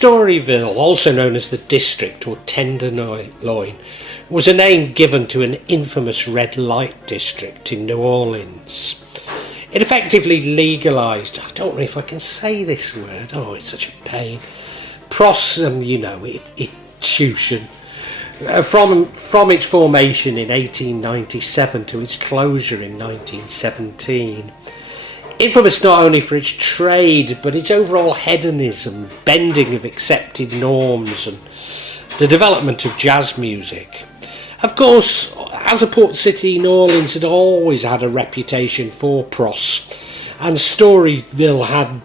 Storyville, also known as the district or Tenderloin, was a name given to an infamous red light district in New Orleans. It effectively legalised, I don't know if I can say this word, it's such a pain, prostitution, from its formation in 1897 to its closure in 1917. Infamous not only for its trade, but its overall hedonism, bending of accepted norms, and the development of jazz music. Of course, as a port city, New Orleans had always had a reputation for pros, and Storyville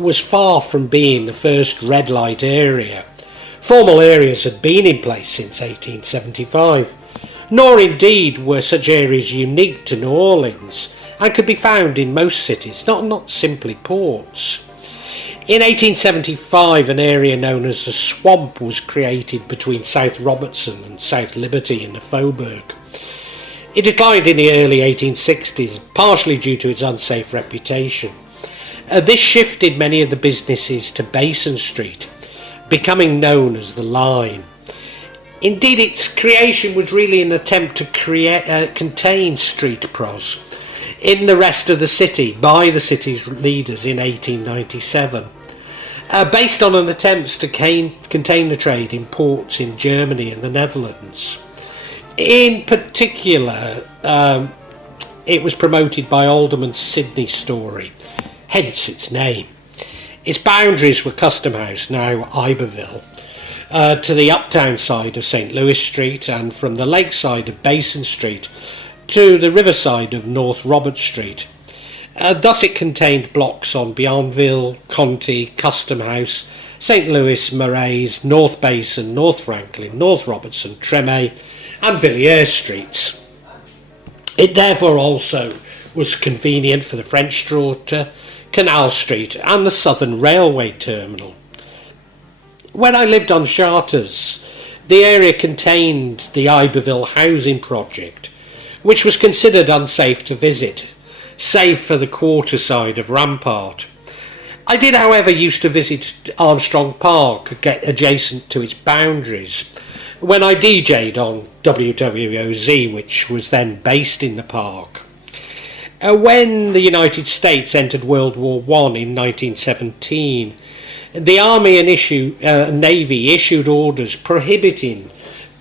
was far from being the first red light area. Formal areas had been in place since 1875, nor indeed were such areas unique to New Orleans, and could be found in most cities, not simply ports. In 1875, an area known as the Swamp was created between South Robertson and South Liberty in the Faubourg. It declined in the early 1860s, partially due to its unsafe reputation. This shifted many of the businesses to Basin Street, becoming known as the Line. Indeed, its creation was really an attempt to contain street pros in the rest of the city by the city's leaders in 1897, based on an attempt to contain the trade in ports in Germany and the Netherlands. In particular, it was promoted by Alderman Sidney Storey, hence its name. Its boundaries were Custom House, now Iberville, to the uptown side of St. Louis Street, and from the lakeside of Basin Street to the riverside of North Robert Street. Thus it contained blocks on Bienville, Conti, Custom House, St. Louis, Marais, North Basin, North Franklin, North Robertson, Treme and Villiers Streets. It therefore also was convenient for the French Quarter, Canal Street and the Southern Railway Terminal. When I lived on Charters, the area contained the Iberville housing project, which was considered unsafe to visit, save for the quarter side of Rampart. I did, however, used to visit Armstrong Park, adjacent to its boundaries, when I DJ'd on WWOZ, which was then based in the park. When the United States entered World War I in 1917, the Army and Navy issued orders prohibiting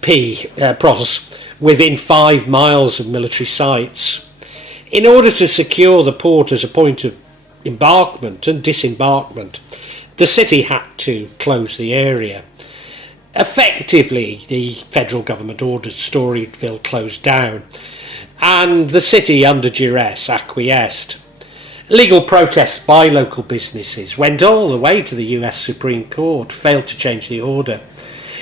pros within 5 miles of military sites. In order to secure the port as a point of embarkment and disembarkment, the city had to close the area. Effectively, the federal government ordered Storyville closed down, and the city, under duress, acquiesced. Legal protests by local businesses went all the way to the US Supreme Court, failed to change the order,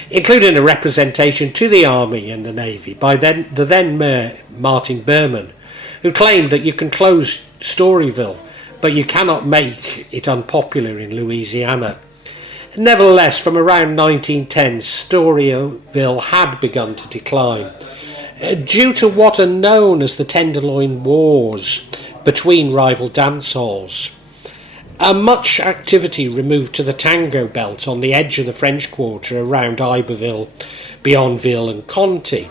including a representation to the Army and the Navy by the then Mayor Martin Berman, who claimed that you can close Storyville, but you cannot make it unpopular in Louisiana. Nevertheless, from around 1910, Storyville had begun to decline, due to what are known as the Tenderloin Wars between rival dance halls. Much activity removed to the Tango Belt on the edge of the French Quarter around Iberville, Bienville and Conti.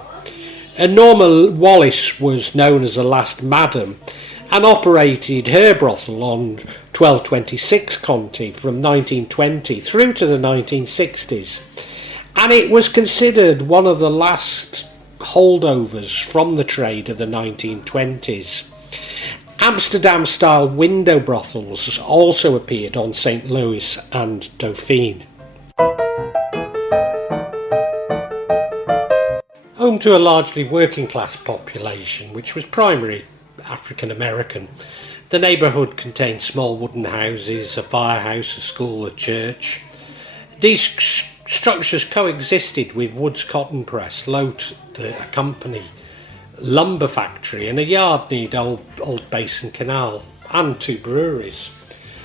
Norma Wallace was known as the Last Madam and operated her brothel on 1226 Conti from 1920 through to the 1960s, and it was considered one of the last holdovers from the trade of the 1920s. Amsterdam-style window brothels also appeared on St. Louis and Dauphine. Home to a largely working-class population, which was primarily African American, the neighbourhood contained small wooden houses, a firehouse, a school, a church. These structures coexisted with Wood's cotton press, Lote, a company, lumber factory and a yard near Old Basin Canal, and 2 breweries.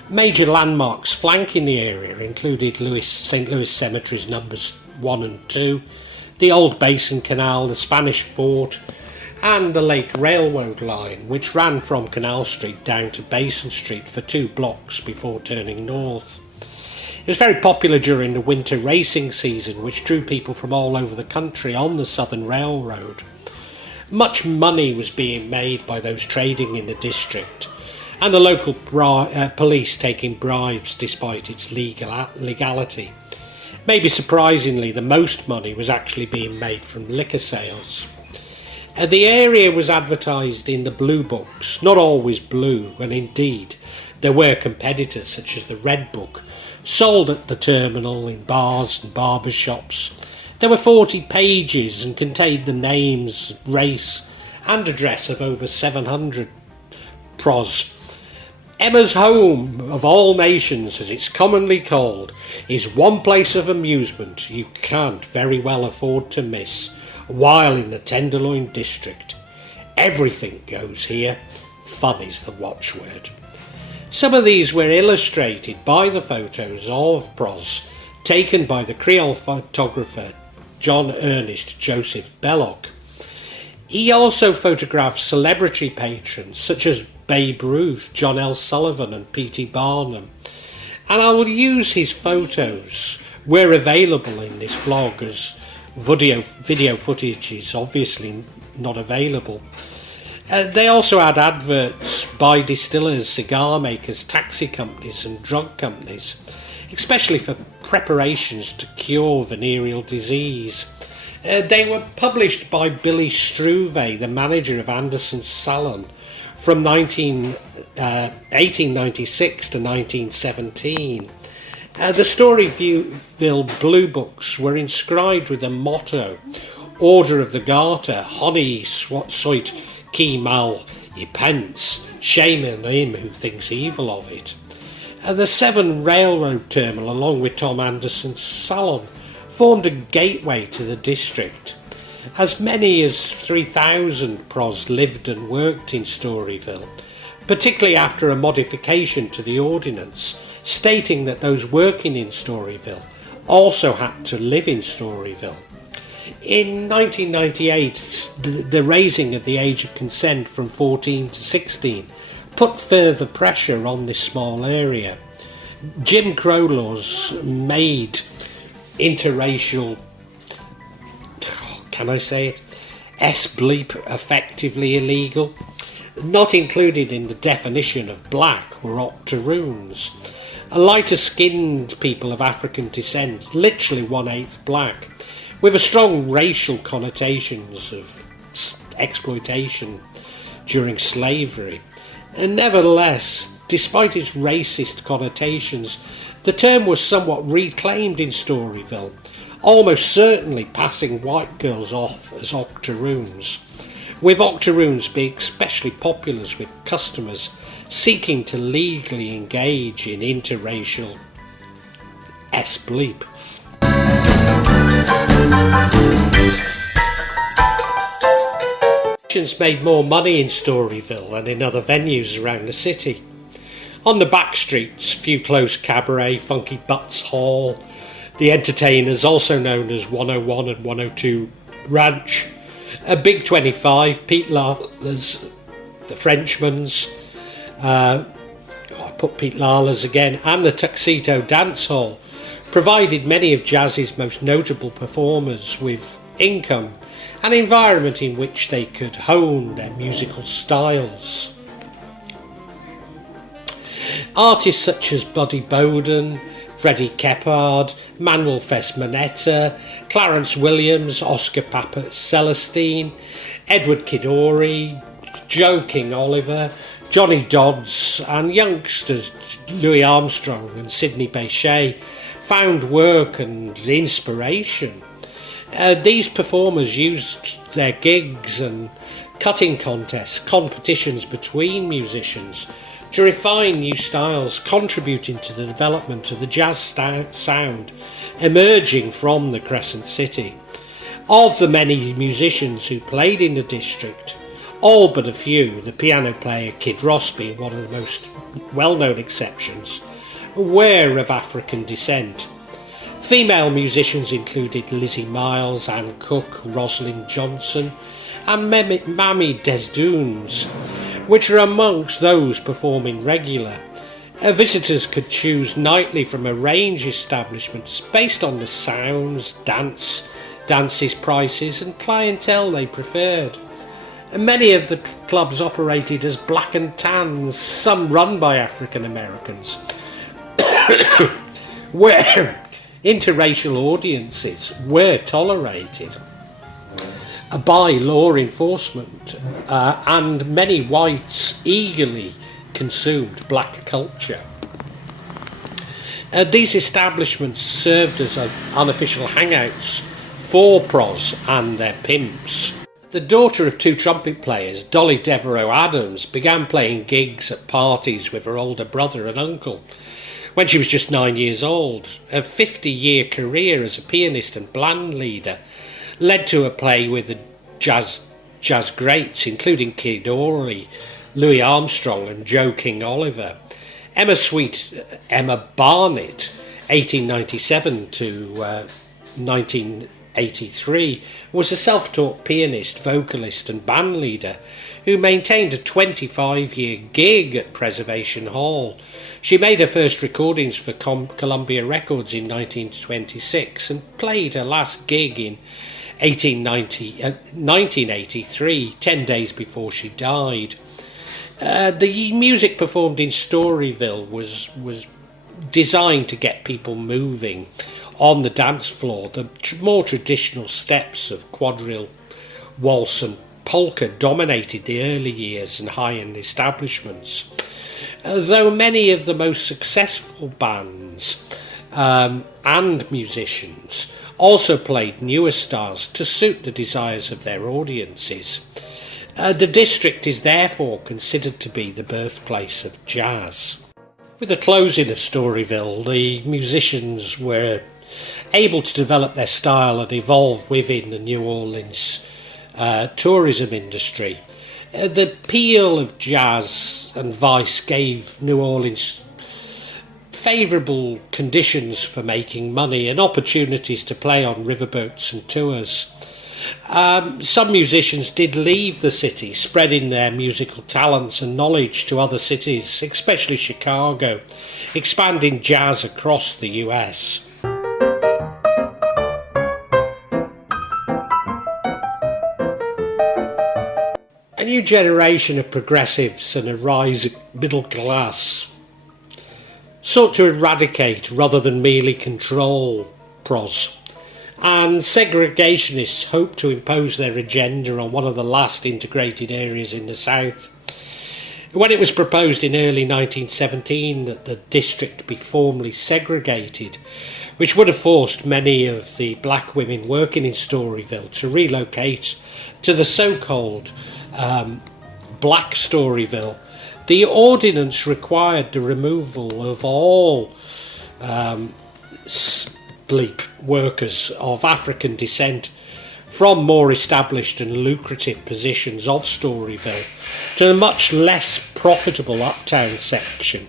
Major landmarks flanking the area included St. Louis Cemetery's numbers 1 and 2, the Old Basin Canal, the Spanish Fort, and the Lake Railroad line, which ran from Canal Street down to Basin Street for 2 blocks before turning north. It was very popular during the winter racing season, which drew people from all over the country on the Southern Railroad. Much money was being made by those trading in the district, and the local police taking bribes despite its legality. Maybe surprisingly, the most money was actually being made from liquor sales. The area was advertised in the blue books, not always blue, and indeed there were competitors such as the Red Book, sold at the terminal in bars and barber shops. There were 40 pages and contained the names, race and address of over 700 pros. Emma's Home of all nations, as it's commonly called, is one place of amusement you can't very well afford to miss while in the Tenderloin district. Everything goes here. Fun is the watchword. Some of these were illustrated by the photos of pros taken by the Creole photographer John Ernest Joseph Belloc. He also photographed celebrity patrons such as Babe Ruth, John L. Sullivan and P.T. Barnum, and I will use his photos where available in this vlog, as video footage is obviously not available. They also had adverts by distillers, cigar makers, taxi companies and drug companies, especially for preparations to cure venereal disease. They were published by Billy Struve, the manager of Anderson's Salon, from 1896 to 1917. The Storyville Blue Books were inscribed with the motto, Order of the Garter, Honi soit qui mal y pense, shame on him who thinks evil of it. The Severn Railroad Terminal, along with Tom Anderson's Salon, formed a gateway to the district. As many as 3,000 pros lived and worked in Storyville, particularly after a modification to the ordinance, stating that those working in Storyville also had to live in Storyville. In 1998, the raising of the age of consent from 14 to 16 put further pressure on this small area. Jim Crow laws made interracial, can I say it, S-bleep effectively illegal. Not included in the definition of black were octoroons. Lighter skinned people of African descent, literally 1/8 black, with a strong racial connotations of exploitation during slavery. And nevertheless, despite its racist connotations, the term was somewhat reclaimed in Storyville, almost certainly passing white girls off as octoroons, with octoroons being especially popular with customers seeking to legally engage in interracial S-bleep. Made more money in Storyville than in other venues around the city. On the back streets, Few Close Cabaret, Funky Butts Hall, the Entertainers, also known as 101 and 102 Ranch, a Big 25, Pete Lala's, the Frenchman's, I put Pete Lala's again, and the Tuxedo Dance Hall, provided many of jazz's most notable performers with income, an environment in which they could hone their musical styles. Artists such as Buddy Bowden, Freddie Keppard, Manuel Fesmanetta, Clarence Williams, Oscar Papa Celestine, Edward Kidori, Joe King Oliver, Johnny Dodds and youngsters Louis Armstrong and Sidney Bechet found work and inspiration. These performers used their gigs and cutting contests, competitions between musicians, to refine new styles, contributing to the development of the jazz sound emerging from the Crescent City. Of the many musicians who played in the district, all but a few, the piano player Kid Ross being one of the most well-known exceptions, were of African descent. Female musicians included Lizzie Miles, Anne Cook, Rosalind Johnson and Mamie Desdunes, which are amongst those performing regular. Visitors could choose nightly from a range of establishments based on the sounds, dances, prices and clientele they preferred. And many of the clubs operated as black and tans, some run by African Americans, where interracial audiences were tolerated by law enforcement, and many whites eagerly consumed black culture. These establishments served as unofficial hangouts for pros and their pimps. The daughter of two trumpet players, Dolly Devereux Adams, began playing gigs at parties with her older brother and uncle when she was just 9 years old. Her 50-year career as a pianist and band leader led to a play with the jazz greats, including Kid Ory, Louis Armstrong and Joe King Oliver. Emma Barnett, 1897 to 1983, was a self-taught pianist, vocalist and band leader who maintained a 25-year gig at Preservation Hall. She made her first recordings for Columbia Records in 1926 and played her last gig in 1983, 10 days before she died. The music performed in Storyville was designed to get people moving on the dance floor. The more traditional steps of quadrille, waltz and polka dominated the early years and high-end establishments. Though many of the most successful bands and musicians also played newer styles to suit the desires of their audiences. The district is therefore considered to be the birthplace of jazz. With the closing of Storyville, the musicians were able to develop their style and evolve within the New Orleans tourism industry. The appeal of jazz and vice gave New Orleans favourable conditions for making money and opportunities to play on riverboats and tours. Some musicians did leave the city, spreading their musical talents and knowledge to other cities, especially Chicago, expanding jazz across the US. A new generation of progressives and a rising middle class sought to eradicate rather than merely control pros, and segregationists hoped to impose their agenda on one of the last integrated areas in the South. When it was proposed in early 1917 that the district be formally segregated, which would have forced many of the black women working in Storyville to relocate to the so-called Black Storyville, the ordinance required the removal of all bleep workers of African descent from more established and lucrative positions of Storyville to a much less profitable uptown section.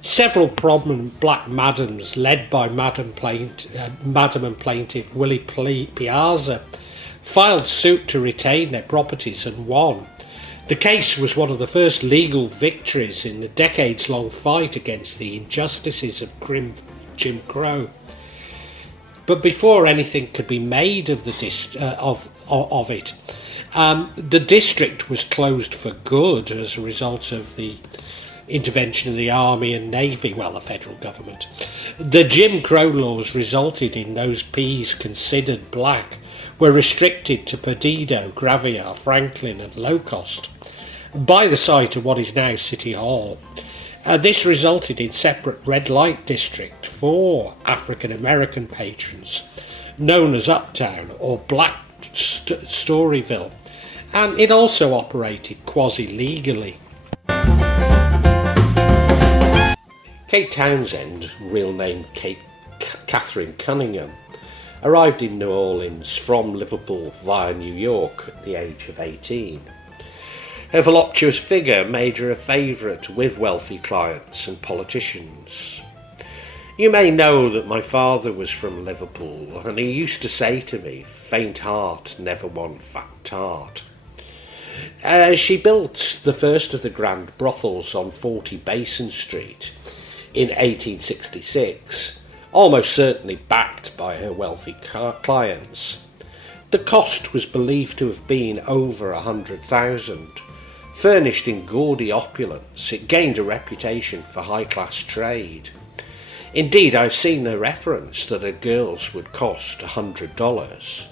Several prominent black madams, led by Madam and Plaintiff Willie Piazza, filed suit to retain their properties and won. The case was one of the first legal victories in the decades-long fight against the injustices of Jim Crow. But before anything could be made of the district was closed for good as a result of the intervention of the Army and Navy, the federal government. The Jim Crow laws resulted in those P's considered black were restricted to Perdido, Gravier, Franklin and Low Cost by the site of what is now City Hall. This resulted in separate red light district for African American patrons, known as Uptown or Black Storyville, and it also operated quasi-legally. Kate Townsend, real name Kate Catherine Cunningham, arrived in New Orleans from Liverpool via New York at the age of 18. Her voluptuous figure made her a favourite with wealthy clients and politicians. You may know that my father was from Liverpool, and he used to say to me, "Faint heart never won fat tart." She built the first of the grand brothels on 40 Basin Street, in 1866, almost certainly backed by her wealthy clients. The cost was believed to have been over 100,000. Furnished in gaudy opulence, it gained a reputation for high-class trade. Indeed, I've seen a reference that her girls would cost $100,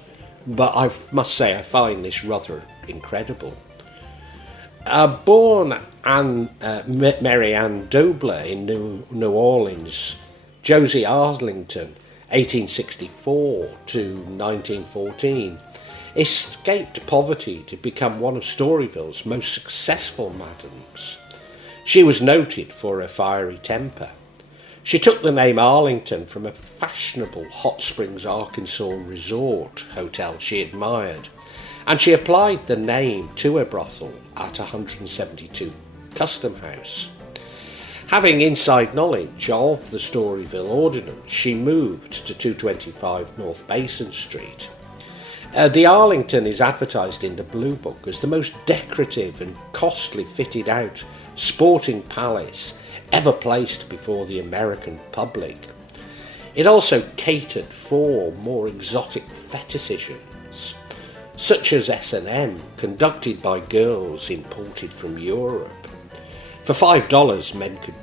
but I must say I find this rather incredible. Born Mary Ann Dobler in New Orleans, Josie Arlington, 1864 to 1914, escaped poverty to become one of Storyville's most successful madams. She was noted for her fiery temper. She took the name Arlington from a fashionable Hot Springs, Arkansas resort hotel she admired, and she applied the name to her brothel at 172 Custom House. Having inside knowledge of the Storyville Ordinance, she moved to 225 North Basin Street. The Arlington is advertised in the Blue Book as the most decorative and costly fitted out sporting palace ever placed before the American public. It also catered for more exotic fetishisms, such as S&M, conducted by girls imported from Europe. For $5, men could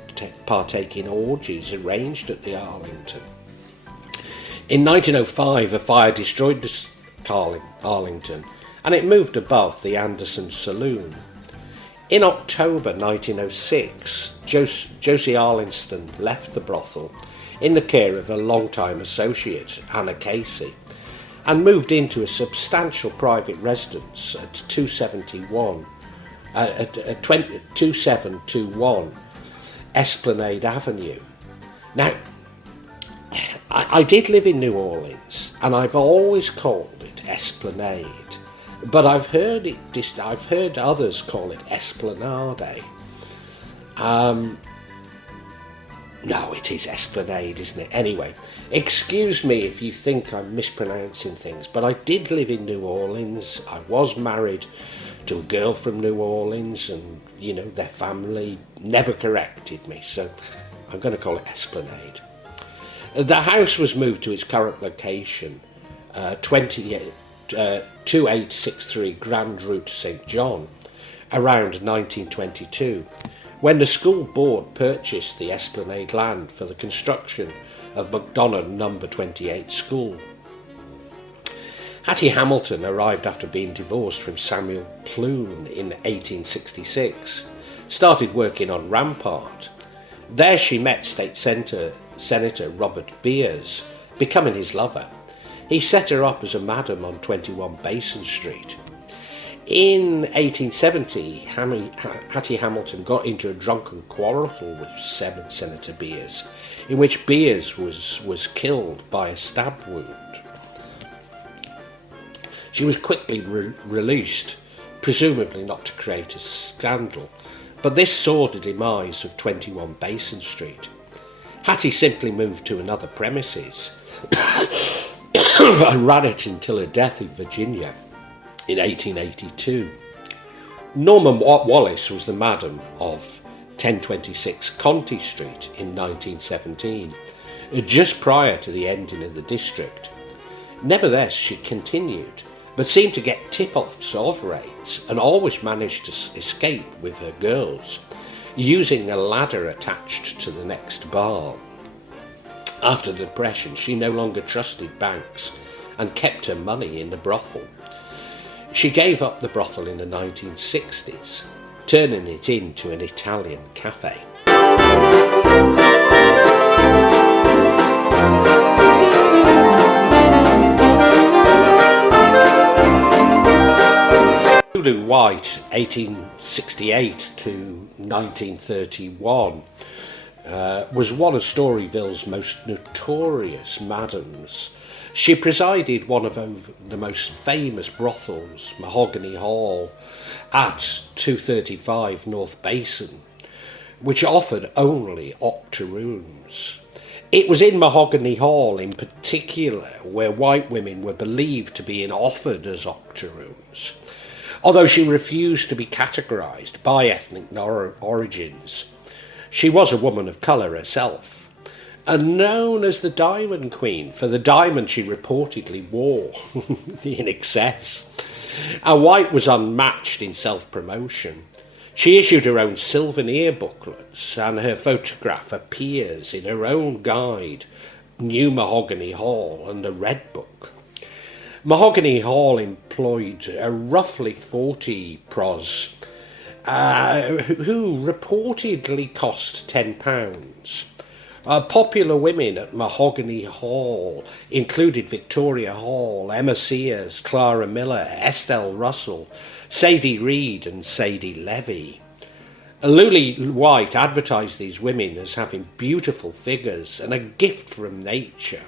partake in orgies arranged at the Arlington. In 1905, a fire destroyed the Arlington, and it moved above the Anderson Saloon. In October 1906, Josie Arlington left the brothel in the care of a long-time associate, Anna Casey, and moved into a substantial private residence at 2721 Esplanade Avenue. Now, I did live in New Orleans, and I've always called it Esplanade, but I've heard others call it Esplanade. No, it is Esplanade, isn't it? Anyway, excuse me if you think I'm mispronouncing things, but I did live in New Orleans. I was married to a girl from New Orleans, and, their family never corrected me, so I'm going to call it Esplanade. The house was moved to its current location, 2863 Grand Route St. John, around 1922, when the school board purchased the Esplanade land for the construction of McDonough No. 28 School. Hattie Hamilton arrived after being divorced from Samuel Ploon in 1866, started working on Rampart. There she met State Senator Robert Beers, becoming his lover. He set her up as a madam on 21 Basin Street. In 1870, Hattie Hamilton got into a drunken quarrel with Senator Beers, in which Beers was killed by a stab wound. She was quickly released, presumably not to create a scandal, but this saw the demise of 21 Basin Street. Hattie simply moved to another premises and ran it until her death in Virginia in 1882. Norman Wallace was the madam of 1026 Conti Street in 1917, just prior to the ending of the district. Nevertheless, she continued, but seemed to get tip-offs of raids and always managed to escape with her girls, using a ladder attached to the next bar. After the Depression, she no longer trusted banks and kept her money in the brothel. She gave up the brothel in the 1960s, turning it into an Italian cafe. Lulu White, 1868 to 1931, was one of Storyville's most notorious madams. She presided one of the most famous brothels, Mahogany Hall, at 235 North Basin, which offered only octoroons. It was in Mahogany Hall in particular where white women were believed to be offered as octoroons, although she refused to be categorised by ethnic origins. She was a woman of colour herself, and known as the Diamond Queen for the diamond she reportedly wore in excess. And White was unmatched in self-promotion. She issued her own souvenir booklets, and her photograph appears in her own guide, New Mahogany Hall and the Red Book. Mahogany Hall employed roughly 40 pros, who reportedly cost £10. Popular women at Mahogany Hall included Victoria Hall, Emma Sears, Clara Miller, Estelle Russell, Sadie Reed and Sadie Levy. Lily White advertised these women as having beautiful figures and a gift from nature,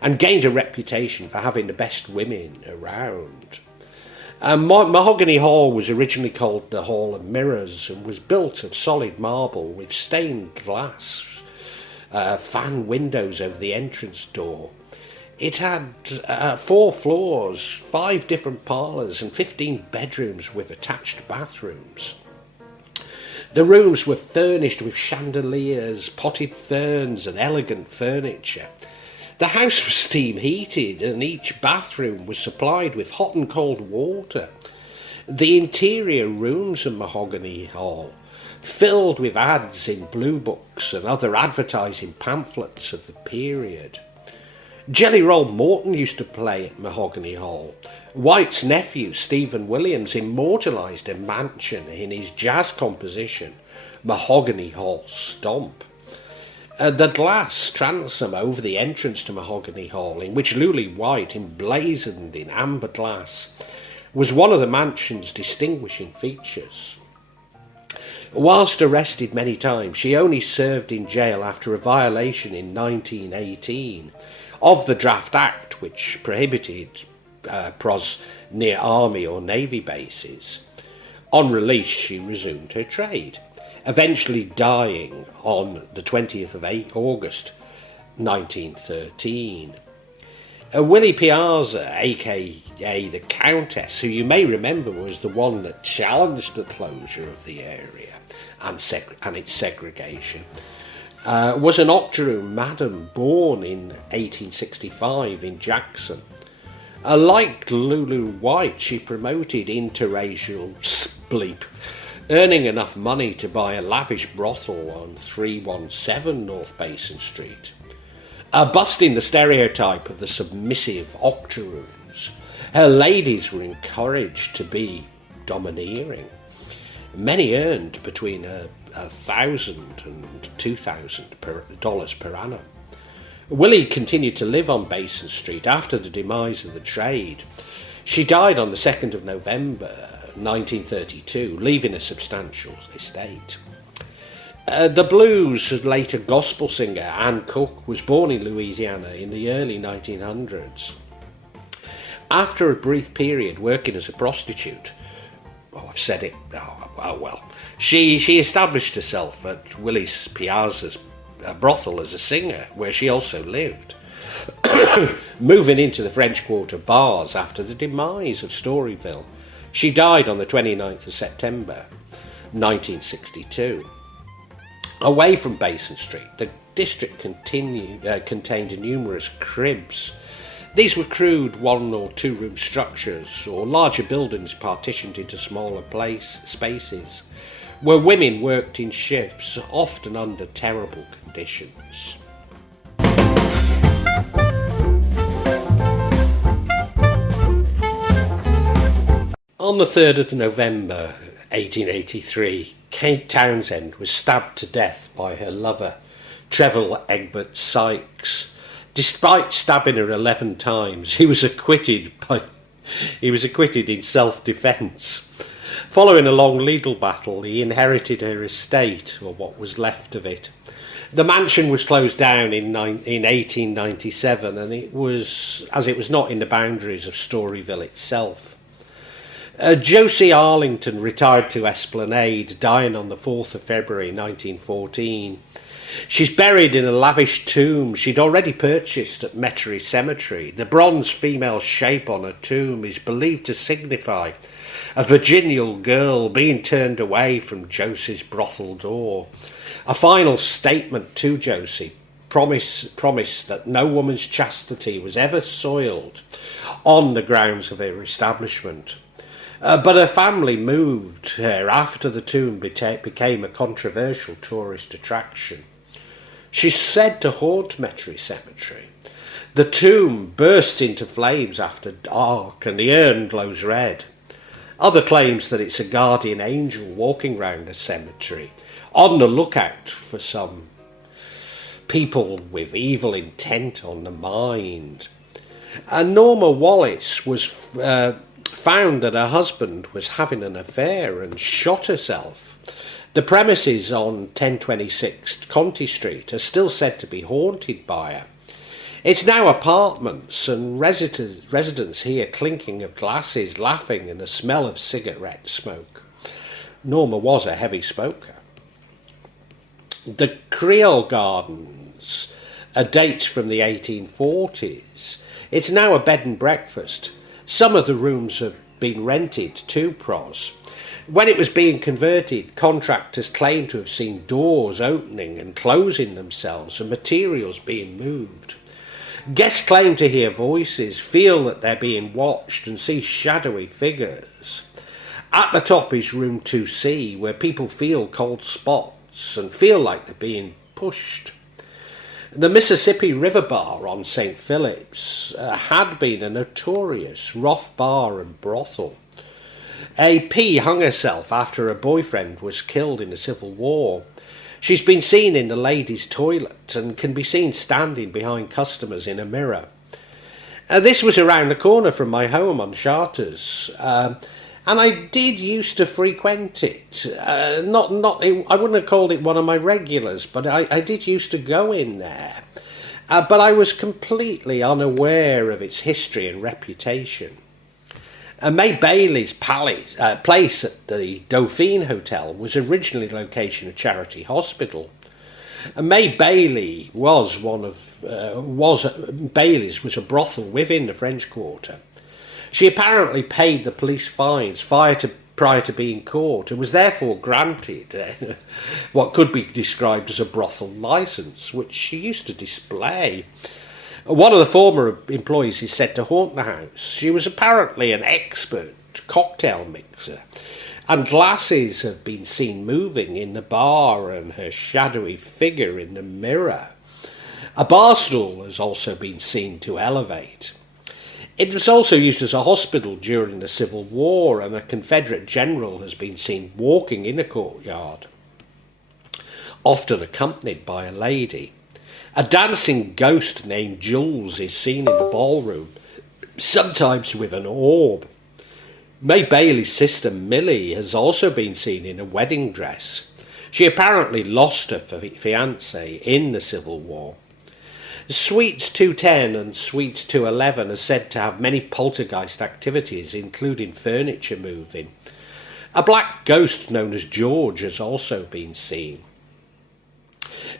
and gained a reputation for having the best women around. Mahogany Hall was originally called the Hall of Mirrors and was built of solid marble with stained glass fan windows over the entrance door. It had 4 floors, 5 different parlours and 15 bedrooms with attached bathrooms. The rooms were furnished with chandeliers, potted ferns and elegant furniture. The house was steam heated and each bathroom was supplied with hot and cold water. The interior rooms of Mahogany Hall filled with ads in blue books and other advertising pamphlets of the period. Jelly Roll Morton used to play at Mahogany Hall. White's nephew, Stephen Williams, immortalised a mansion in his jazz composition, Mahogany Hall Stomp. The glass transom over the entrance to Mahogany Hall, in which Lily White emblazoned in amber glass, was one of the mansion's distinguishing features. Whilst arrested many times, she only served in jail after a violation in 1918 of the Draft Act, which prohibited pros near army or navy bases. On release, she resumed her trade, eventually dying on the 20th of August 1913. Willie Piazza, aka the Countess, who you may remember was the one that challenged the closure of the area and its segregation, was an octoroon madam born in 1865 in Jackson. Like Lulu White, she promoted interracial spleep, earning enough money to buy a lavish brothel on 317 North Basin Street. Busting the stereotype of the submissive octoroons, her ladies were encouraged to be domineering. Many earned between $1,000 and $2,000 per annum. Willie continued to live on Basin Street after the demise of the trade. She died on the 2nd of November 1932, leaving a substantial estate. The blues, later gospel singer Ann Cook, was born in Louisiana in the early 1900s. After a brief period working as a prostitute, I've said it, she established herself at Willie's Piazza's brothel as a singer, where she also lived, moving into the French Quarter bars after the demise of Storyville. She died on the 29th of September 1962. Away from Basin Street, the district contained numerous cribs. These were crude 1 or 2 room structures or larger buildings partitioned into smaller spaces, where women worked in shifts, often under terrible conditions. On the 3rd of November 1883, Kate Townsend was stabbed to death by her lover, Treville Egbert Sykes. Despite stabbing her 11 times, he was acquitted in self-defence. Following a long legal battle, he inherited her estate, or what was left of it. The mansion was closed down in 1897, and it was not in the boundaries of Storyville itself. Josie Arlington retired to Esplanade, dying on the 4th of February 1914. She's buried in a lavish tomb she'd already purchased at Metairie Cemetery. The bronze female shape on her tomb is believed to signify a virginal girl being turned away from Josie's brothel door. A final statement to Josie promised that no woman's chastity was ever soiled on the grounds of her establishment. But her family moved her after the tomb became a controversial tourist attraction. She's said to haunt Metairie Cemetery. The tomb bursts into flames after dark and the urn glows red. Other claims that it's a guardian angel walking round the cemetery, on the lookout for some people with evil intent on the mind. Norma Wallace was found that her husband was having an affair and shot herself. The premises on 1026 Conti Street are still said to be haunted by her. It's now apartments and residents here clinking of glasses, laughing, and the smell of cigarette smoke. Norma was a heavy smoker. The Creole Gardens, a date from the 1840s. It's now a bed and breakfast. Some of the rooms have been rented to pros. When it was being converted, contractors claimed to have seen doors opening and closing themselves and materials being moved. Guests claim to hear voices, feel that they're being watched and see shadowy figures. At the top is room 2C, where people feel cold spots and feel like they're being pushed. The Mississippi River Bar on St. Philip's had been a notorious rough bar and brothel. AP hung herself after her boyfriend was killed in the Civil War. She's been seen in the ladies' toilet and can be seen standing behind customers in a mirror. This was around the corner from my home on Charters, and I did used to frequent it. I wouldn't have called it one of my regulars, but I did used to go in there. But I was completely unaware of its history and reputation. May Bailey's place at the Dauphine Hotel was originally the location of Charity Hospital. May Bailey was Bailey's was a brothel within the French Quarter. She apparently paid the police fines prior to being caught and was therefore granted what could be described as a brothel licence, which she used to display. One of the former employees is said to haunt the house. She was apparently an expert cocktail mixer, and glasses have been seen moving in the bar and her shadowy figure in the mirror. A bar stool has also been seen to elevate. It was also used as a hospital during the Civil War, and a Confederate general has been seen walking in a courtyard, often accompanied by a lady. A dancing ghost named Jules is seen in the ballroom, sometimes with an orb. May Bailey's sister Millie has also been seen in a wedding dress. She apparently lost her fiancé in the Civil War. Suites 210 and Suite 211 are said to have many poltergeist activities, including furniture moving. A black ghost known as George has also been seen.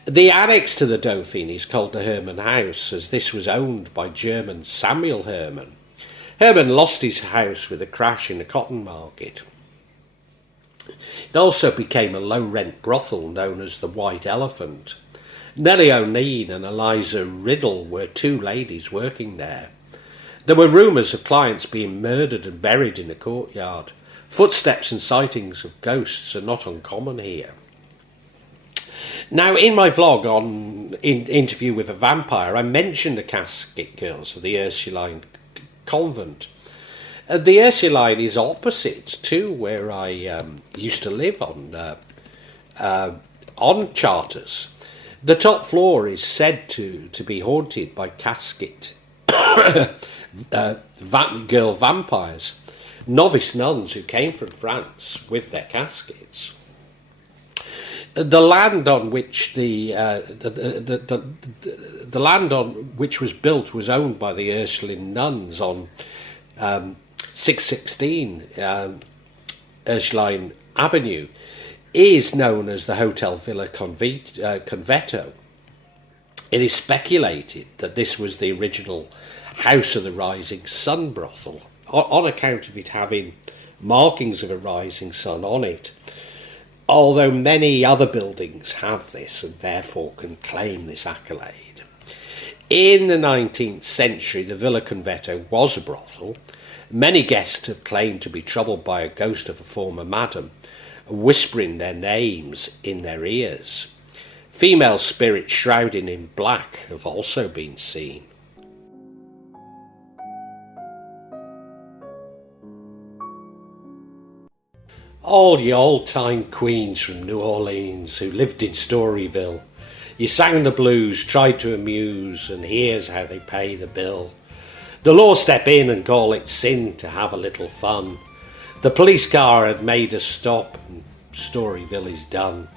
The annex to the Dauphine is called the Herman House, as this was owned by German Samuel Herman. Herman lost his house with a crash in the cotton market. It also became a low-rent brothel known as the White Elephant. Nellie O'Neill and Eliza Riddle were two ladies working there. There were rumours of clients being murdered and buried in the courtyard. Footsteps and sightings of ghosts are not uncommon here. Now, in my vlog on Interview with a Vampire, I mentioned the Casket Girls of the Ursuline Convent. The Ursuline is opposite to where I used to live on Charters. The top floor is said to be haunted by casket girl vampires, novice nuns who came from France with their caskets. The land on which the land on which was built was owned by the Ursuline nuns on 616 Ursuline Avenue. Is known as the Hotel Villa Convetto. It is speculated that this was the original House of the Rising Sun brothel, on account of it having markings of a rising sun on it. although many other buildings have this and therefore can claim this accolade. In the 19th century, the Villa Convetto was a brothel. Many guests have claimed to be troubled by a ghost of a former madam, whispering their names in their ears. Female spirits shrouded in black have also been seen. All you old-time queens from New Orleans who lived in Storyville. You sang the blues, tried to amuse, and here's how they pay the bill. The law step in and call it sin to have a little fun. The police car had made a stop and Storyville is done.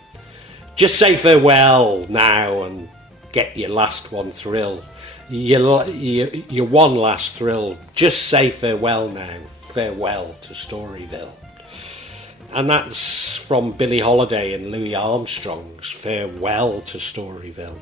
Just say farewell now and get your last one thrill. Your one last thrill. Just say farewell now. Farewell to Storyville. And that's from Billie Holiday and Louis Armstrong's Farewell to Storyville.